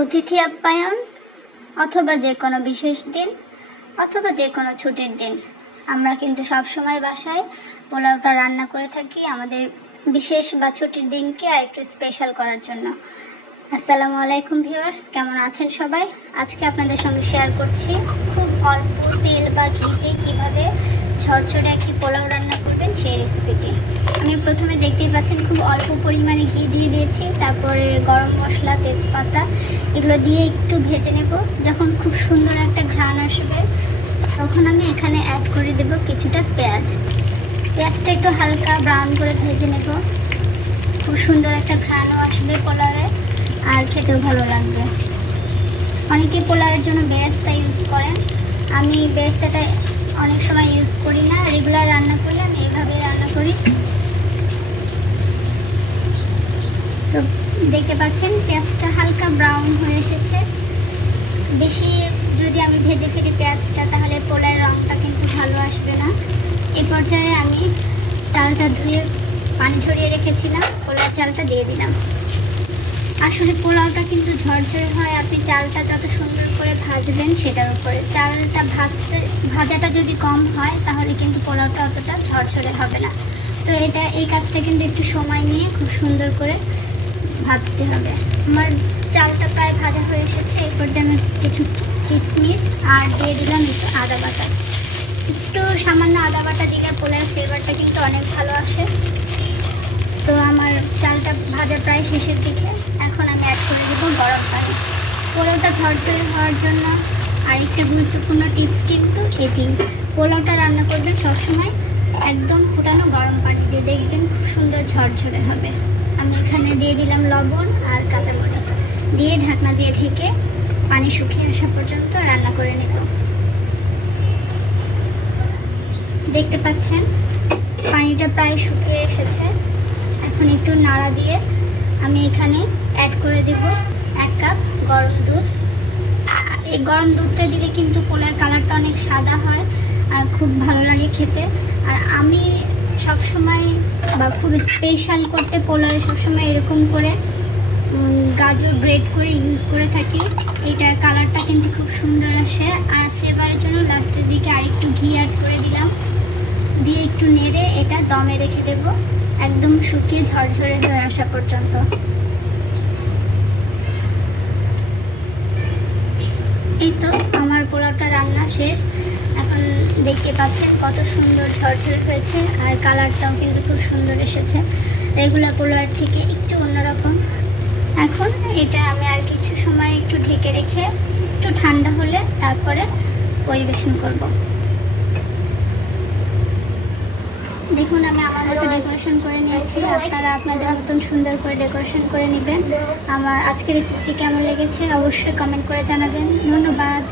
অতিথি আপ্যায়ন অথবা যে কোনো বিশেষ দিন অথবা যে কোনো ছুটির দিন আমরা কিন্তু সব সময় বাসায় পোলাওটা রান্না করে থাকি আমাদের বিশেষ বা ছুটির দিনকে আর একটু স্পেশাল করার জন্য। আসসালামু আলাইকুম ভিউয়ার্স, কেমন আছেন সবাই? আজকে আপনাদের সঙ্গে শেয়ার করছি খুব অল্প তেল বা ঘিতে কীভাবে ঝরঝরে একটি পোলাও রান্না করবেন সেই রেসিপিটি। আমি প্রথমে দেখতেই পাচ্ছেন খুব অল্প পরিমাণে ঘি দিয়ে দিয়েছি, তারপরে গরম মশলা, তেজপাতা এগুলো দিয়ে একটু ভেজে নেব। যখন খুব সুন্দর একটা ঘ্রাণ আসবে তখন আমি এখানে অ্যাড করে দেব কিছুটা পেঁয়াজটা একটু হালকা ব্রাউন করে ভেজে নেব। খুব সুন্দর একটা ঘ্রাণও আসবে পোলাওয়ে আর খেতেও ভালো লাগবে। অনেকে পোলাওয়ের জন্য বেরেস্তা ইউজ করেন, আমি বেরেস্তাটা অনেক সময় ইউজ করি না, রেগুলার রান্না করলে আমি এভাবে রান্না করি। তো দেখতে পাচ্ছেন পেঁয়াজটা হালকা ব্রাউন হয়ে এসেছে। বেশি যদি আমি ভেজে ফেলি পেঁয়াজটা তাহলে পোলাওয়ের রঙটা কিন্তু ভালো আসবে না। এই পর্যায়ে আমি চালটা ধুয়ে পানি ঝরিয়ে রেখেছিলাম, পোলাওয়ের চালটা দিয়ে দিলাম। আসলে পোলাওটা কিন্তু ঝরঝরে হয় আপনি চালটা যত সুন্দর করে ভাজবেন সেটার উপরে। চালটা ভাজাটা যদি কম হয় তাহলে কিন্তু পোলাওটা অতটা ঝরঝরে হবে না। তো এই কাজটা কিন্তু একটু সময় নিয়ে খুব সুন্দর করে ভাজতে হবে। আমার চালটা প্রায় ভাজা হয়ে এসেছে। এই পর্যায়ে আমি কিছু কিশমিশ আর দিয়ে দিলাম একটু আদা বাটা। একটু সামান্য আদা বাটা দিলে পোলাওয়ের ফ্লেভারটা কিন্তু অনেক ভালো আসে। তো আমার চালটা ভাজা প্রায় শেষের দিকে। এখন আমি অ্যাড করে দেবো গরম পানি। পোলাওটা ঝরঝরে হওয়ার জন্য আরেকটা গুরুত্বপূর্ণ টিপস কিন্তু এটি, পোলাওটা রান্না করবেন সবসময় একদম ফুটানো গরম পানি দিয়ে, দেখবেন খুব সুন্দর ঝরঝরে হবে। আমি এখানে দিয়ে দিলাম লবণ আর কাঁচামরিচ দিয়ে ঢাকনা দিয়ে ঢেকে পানি শুকিয়ে আসা পর্যন্ত রান্না করে নেব। দেখতে পাচ্ছেন পানিটা প্রায় শুকিয়ে এসেছে। এখন একটু নাড়া দিয়ে আমি এখানে অ্যাড করে দেব 1 কাপ গরম দুধ। এই গরম দুধটা দিলে কিন্তু পোলাওয়ের কালারটা অনেক সাদা হয় আর খুব ভালো লাগে খেতে। আর আমি সবসময় বা খুব স্পেশাল করতে পোলাওয়ে সবসময় এরকম করে গাজর গ্রেট করে ইউজ করে থাকি। এইটার কালারটা কিন্তু খুব সুন্দর আসে। আর ফ্লেভারের জন্য লাস্টের দিকে আরেকটু ঘি অ্যাড করে দিলাম, দিয়ে একটু নেড়ে এটা দমে রেখে দেব একদম শুকিয়ে ঝরঝরে হয়ে আসা পর্যন্ত। এই তো আমার পোলাওটা রান্না শেষ। এখন দেখতে পাচ্ছেন কত সুন্দর ঝরঝরে হয়েছে আর কালারটাও কিন্তু খুব সুন্দর এসেছে, রেগুলার পোলাওয়ের থেকে একটু অন্যরকম। এখন এটা আমি আর কিছু সময় একটু ঢেকে রেখে একটু ঠান্ডা হলে তারপরে পরিবেশন করব। দেখুন আমি আমার মতো ডেকোরেশন করে নিয়েছি, আপনারা আপনাদের মতন সুন্দর করে ডেকোরেশন করে নেবেন। আমার আজকের রেসিপিটি কেমন লেগেছে অবশ্যই কমেন্ট করে জানাবেন। ধন্যবাদ।